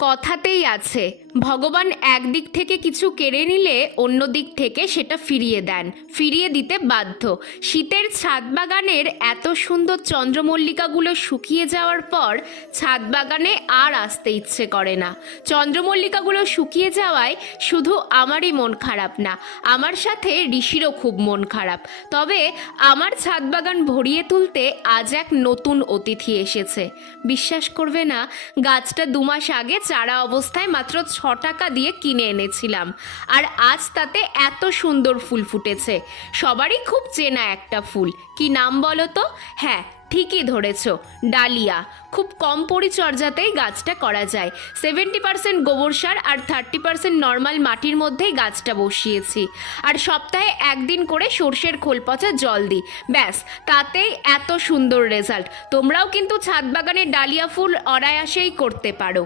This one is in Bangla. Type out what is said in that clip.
কথাতেই আছে, ভগবান একদিক থেকে কিছু কেড়ে নিলে অন্য দিক থেকে সেটা ফিরিয়ে দেন, ফিরিয়ে দিতে বাধ্য। শীতের ছাদ বাগানের এত সুন্দর চন্দ্রমল্লিকাগুলো শুকিয়ে যাওয়ার পর ছাদ বাগানে আর আসতে ইচ্ছে করে না। চন্দ্রমল্লিকাগুলো শুকিয়ে যাওয়ায় শুধু আমারই মন খারাপ না, আমার সাথে ঋষিরও খুব মন খারাপ। তবে আমার ছাদ বাগান ভরিয়ে তুলতে আজ এক নতুন অতিথি এসেছে। বিশ্বাস করবে না, গাছটা 2 মাস আগে চারা অবস্থায় মাত্র 6 টাকা দিয়ে কিনে এনেছিলাম, আর আজ তাতে এত সুন্দর ফুল ফুটেছে। সবারই খুব চেনা একটা ফুল, কি নাম বলো তো? হ্যাঁ, ঠিকই ধরেছ, ডালিয়া। খুব কম পরিচর্যাতেই গাছটা করা যায়। 70% গোবর সার আর 30% নর্মাল মাটির মধ্যেই গাছটা বসিয়েছি, আর সপ্তাহে 1 দিন করে সর্ষের খোল পচা জল দিই। ব্যাস, তাতেই এত সুন্দর রেজাল্ট। তোমরাও কিন্তু ছাদ বাগানে ডালিয়া ফুল অনায়াসেই করতে পারো।